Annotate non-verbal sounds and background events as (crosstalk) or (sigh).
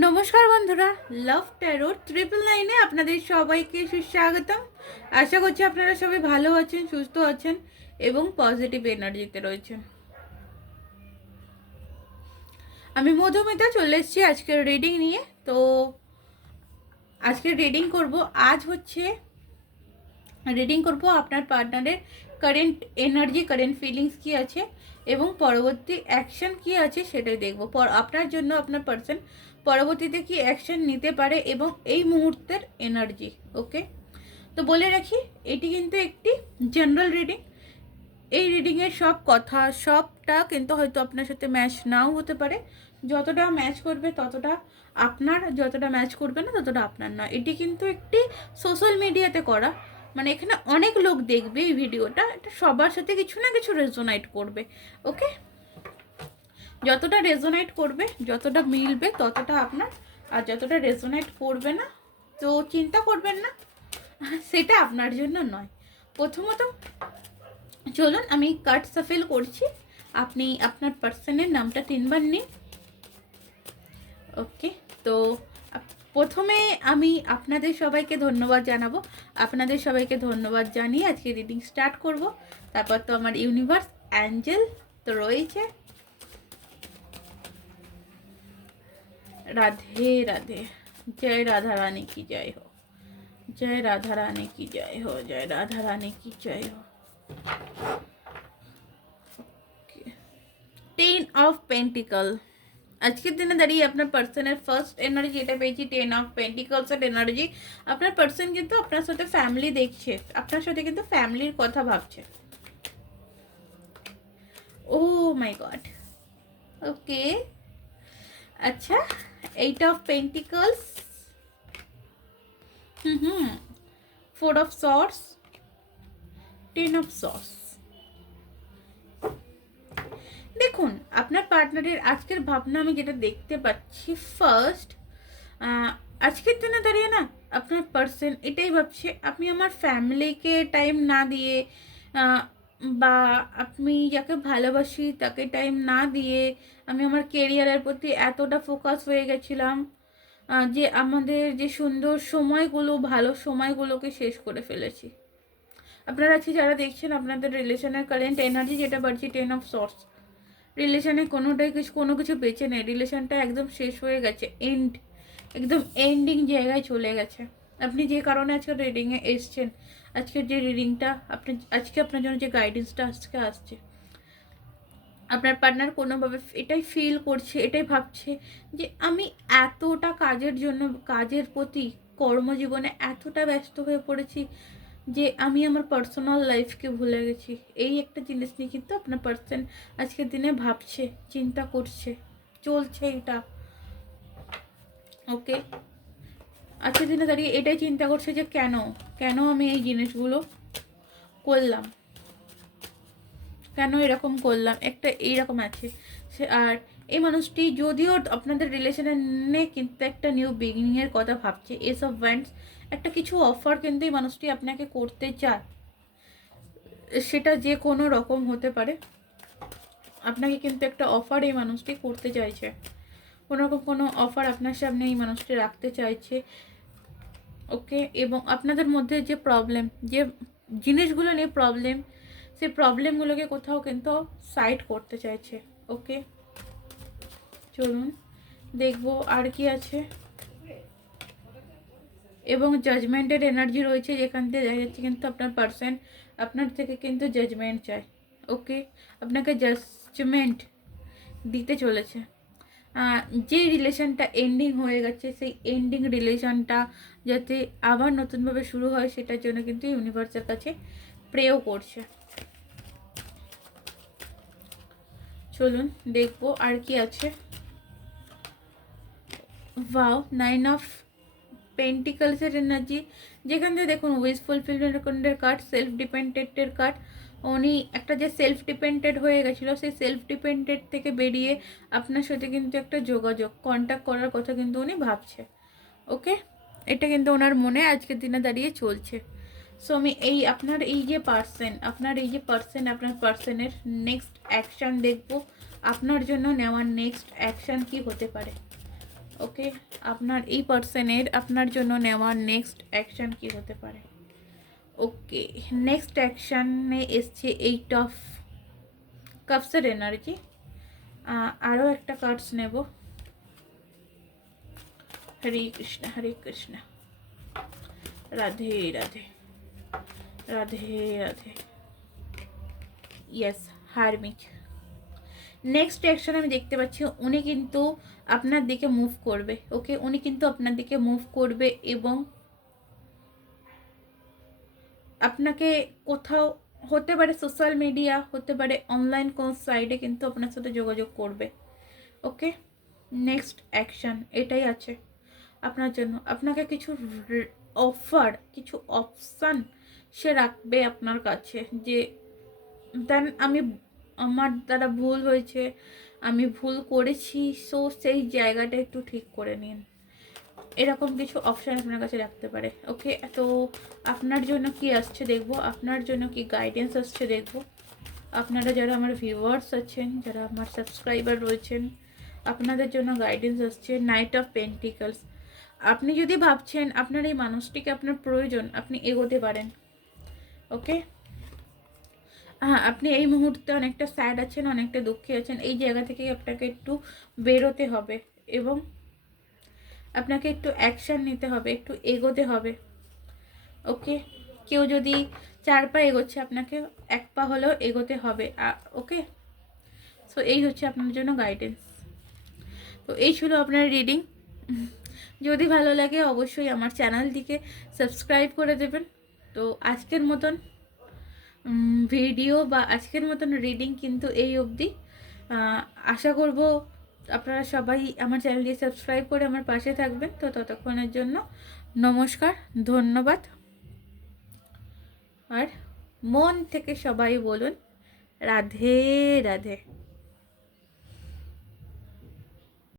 নমস্কার বন্ধুরা লাভ taro triple নাইনে আপনাদের সবাইকে সুস্বাগতম। আশা করছি আপনারা সবাই ভালো আছেন, সুস্থ আছেন এবং পজিটিভ এনার্জিতে রয়েছেন। আমি মধুমিতা চলে এসেছি আজকের রিডিং নিয়ে। তো আজকে রিডিং করব, আজ হচ্ছে রিডিং করব আপনার পার্টনারের কারেন্ট এনার্জি কারেন্ট ফিলিংস কি আছে এবং পরবর্তী অ্যাকশন কি আছে সেটাই দেখব। আপনার জন্য আপনার পার্সন পরবর্তীতে কি অ্যাকশন নিতে পারে এবং এই মুহূর্তের এনার্জি ওকে তো বলে রাখি, এটি কিন্তু একটি জেনারেল রিডিং এই রিডিংয়ের সব কথা, সবটা কিন্তু হয়তো আপনার সাথে ম্যাচ নাও হতে পারে। যতটা ম্যাচ করবে ততটা আপনার, যতটা ম্যাচ করবে না ততটা আপনার নয়। এটি কিন্তু একটি সোশ্যাল মিডিয়াতে করা। মানে এখানে অনেক লোক দেখবে এই ভিডিওটা, এটা সবার সাথে কিছু না কিছু রেজোনাইট করবে ওকে যতটা রেজোনাইট করবে, যতটা মিলবে ততটা আপনার, আর যতটা রেজোনাইট করবে না, তো চিন্তা করবেন না, (laughs) সেটা আপনার জন্য নয়। প্রথমত, চলুন আমি কার্ড সাফেল করছি, আপনি আপনার পার্সনের নামটা তিনবার নিন ওকে তো প্রথমে আমি আপনাদের সবাইকে ধন্যবাদ জানাব। আপনাদের সবাইকে ধন্যবাদ জানিয়ে আজকে রিডিং স্টার্ট করব। তারপর তো আমার ইউনিভার্স অ্যাঞ্জেল তো রয়েছে। রাধে রাধে। জয় রাধা রানী কি জয় হোক জয় রাধা রানী কি জয় হো। জয় রাধা রানী কি জয় হো। টেন অফ পেন্টিকল আজকের দিনে দাঁড়িয়ে আপনার পার্সনের ফার্স্ট এনার্জি এটা পেয়েছি টেন অফ পেন্টিকলসের এনার্জি আপনার পার্সন কিন্তু আপনার সাথে ফ্যামিলি দেখছে আপনার সাথে কিন্তু ফ্যামিলির কথা ভাবছে ও মাই গড ওকে আচ্ছা eight of pentacles hmm hmm four of swords ten of sauce আপনার পার্টনারের আজকের ভাবনা আমি যেটা দেখতে পাচ্ছি ফার্স্ট আজকের দিনে দাঁড়িয়ে না আপনার পার্সন এটাই ভাবছে আপনি আমার ফ্যামিলিকে টাইম না দিয়ে বা আপনি যাকে ভালোবাসি তাকে টাইম না দিয়ে আমি আমার কেরিয়ারের প্রতি এতটা ফোকাস হয়ে গেছিলাম যে আমাদের যে সুন্দর সময়গুলো, ভালো সময়গুলোকে শেষ করে ফেলেছি। আপনারা আজকে যারা দেখছেন, আপনাদের রিলেশনের কারেন্ট এনার্জি যেটা বাড়ছে টেন অফ সর্স রিলেশনে কোনোটাই কিছু, কোনো কিছু বেঁচে নেই। রিলেশনটা একদম শেষ হয়ে গেছে এন্ড একদম এন্ডিং জায়গায় চলে গেছে। আপনি যে কারণে আজকে রিডিংয়ে এসছেন আজকের যে রিডিংটা আপনি, আজকে আপনার জন্য যে গাইডেন্সটা আজকে আসছে, আপনার পার্টনার কোনোভাবে এটাই ফিল করছে, এটাই ভাবছে যে আমি এতটা কাজের জন্য, কাজের প্রতি কর্মজীবনে এতটা ব্যস্ত হয়ে পড়েছি যে আমি আমার পার্সোনাল লাইফকে ভুলে গেছি। এই একটা জিনিস নিয়ে কিন্তু আপনার পার্সন আজকের দিনে ভাবছে, চিন্তা করছে, চলছে এটা। ওকে আজকের দিনে দাঁড়িয়ে এটাই চিন্তা করছে যে কেন? কেন আমি এই জিনিসগুলো করলাম? কেন এরকম করলাম? একটা এইরকম আছে। সে আর এই মানুষটি যদিও আপনাদের রিলেশনে কিন্তু একটা নিউ বিগিনিংয়ের কথা ভাবছে। এসব ব্যান্ডস একটা কিছু অফার কিন্তু এই মানুষটি আপনাকে করতে চায়। সেটা যে কোনো রকম হতে পারে। আপনাকে কিন্তু একটা অফার এই মানুষটি করতে চাইছে। কোনো রকম কোনো অফার আপনার সামনে এই মানুষটি রাখতে চাইছে। ওকে? এবং আপনাদের মধ্যে যে প্রবলেম যে জিনিসগুলো নিয়ে প্রবলেম সেই প্রবলেমগুলোকে কোথাও কিন্তু সাইড করতে চাইছে। ওকে? চলুন, দেখব আর কি আছে। এবং জাজমেন্টের এনার্জি রয়েছে যেখান থেকে দেখা যাচ্ছে কিন্তু আপনার পার্সন আপনার থেকে কিন্তু জাজমেন্ট চায় ওকে আপনাকে জাজমেন্ট দিতে চলেছে। যে রিলেশনটা এন্ডিং হয়ে গেছে, সেই এন্ডিং রিলেশনটা যাতে আবার নতুনভাবে শুরু হয়, সেটার জন্য কিন্তু ইউনিভার্সের কাছে প্রেও করছে। চলুন, দেখব আর কি আছে। ওয়াও নাইন অফ পেন্টিকলসের এনার্জি যেখান থেকে দেখুন উইস ফুলফিলমেন্টের কার্ড সেলফ ডিপেন্ডেন্টের কার্ড উনি একটা যে সেলফ ডিপেন্ডেন্ট হয়ে গেছিল, সেই সেলফ ডিপেন্ডেন্ট থেকে বেরিয়ে আপনার সাথে কিন্তু একটা যোগাযোগ কন্ট্যাক্ট করার কথা কিন্তু উনি ভাবছে ওকে এটা কিন্তু ওনার মনে আজকের দিনে দাঁড়িয়ে চলছে। সো আমি এই আপনার এই যে পার্সন আপনার এই যে পার্সন আপনার পার্সনের নেক্সট অ্যাকশান দেখব, আপনার জন্য নেওয়ার নেক্সট অ্যাকশান কি হতে পারে? ওকে আপনার এই পার্সনের আপনার জন্য নেওয়ার নেক্সট অ্যাকশন কি হতে পারে? ওকে নেক্সট অ্যাকশানে এসছে এইট অফ কাপসের এনার্জি আরও একটা কার্ডস নেব। Hare Krishna Hare Krishna Radhe Radhe. Radhe Radhe. Yes hermit next action আমি দেখতে পাচ্ছি, উনি কিন্তু আপনার দিকে মুভ করবে ওকে উনি কিন্তু আপনার দিকে মুভ করবে এবং আপনাকে কোথাও, হতে পারে সোশ্যাল মিডিয়া হতে পারে অনলাইন কোন সাইডে কিন্তু আপনার সাথে যোগাযোগ করবে ওকে নেক্সট অ্যাকশন এটাই আছে আপনার জন্য। আপনাকে কিছু অফার কিছু অপশান সে রাখবে আপনার কাছে, যে দেন আমি আমার দ্বারা ভুল হয়েছে, আমি ভুল করেছি সো সেই জায়গাটা একটু ঠিক করে নিন। এরকম কিছু অপশান আপনার কাছে রাখতে পারে। ওকে তো আপনার জন্য কি আসছে দেখব, আপনার জন্য কি গাইডেন্স আসছে দেখব। আপনারা যারা আমার ভিউয়ার্স আছেন, যারা আমার সাবস্ক্রাইবার রয়েছেন, আপনাদের জন্য গাইডেন্স আসছে নাইট অফ পেন্টিকলস আপনি যদি ভাবছেন আপনার এই মানুষটিকে আপনার প্রয়োজন, আপনি এগোতে পারেন। ওকে হ্যাঁ আপনি এই মুহূর্তে অনেকটা স্যাড আছেন, অনেকটা দুঃখী আছেন, এই জায়গা থেকে আপনাকে একটু বেরোতে হবে এবং আপনাকে একটু অ্যাকশান নিতে হবে, একটু এগোতে হবে। ওকে কেউ যদি চার পা এগোচ্ছে, আপনাকে এক পা হলেও এগোতে হবে। ওকে সো এই হচ্ছে আপনার জন্য গাইডেন্স তো এই ছিল আপনার রিডিং যদি ভালো লাগে, অবশ্যই আমার চ্যানেলটিকে সাবস্ক্রাইব করে দেবেন। তো আজকের মতন ভিডিও বা আজকের মতন রিডিং কিন্তু এই অবধি। আশা করব আপনারা সবাই আমার চ্যানেলটি সাবস্ক্রাইব করে আমার পাশে থাকবেন। তো ততক্ষণের জন্য নমস্কার, ধন্যবাদ। আর মন থেকে সবাই বলুন, রাধে রাধে।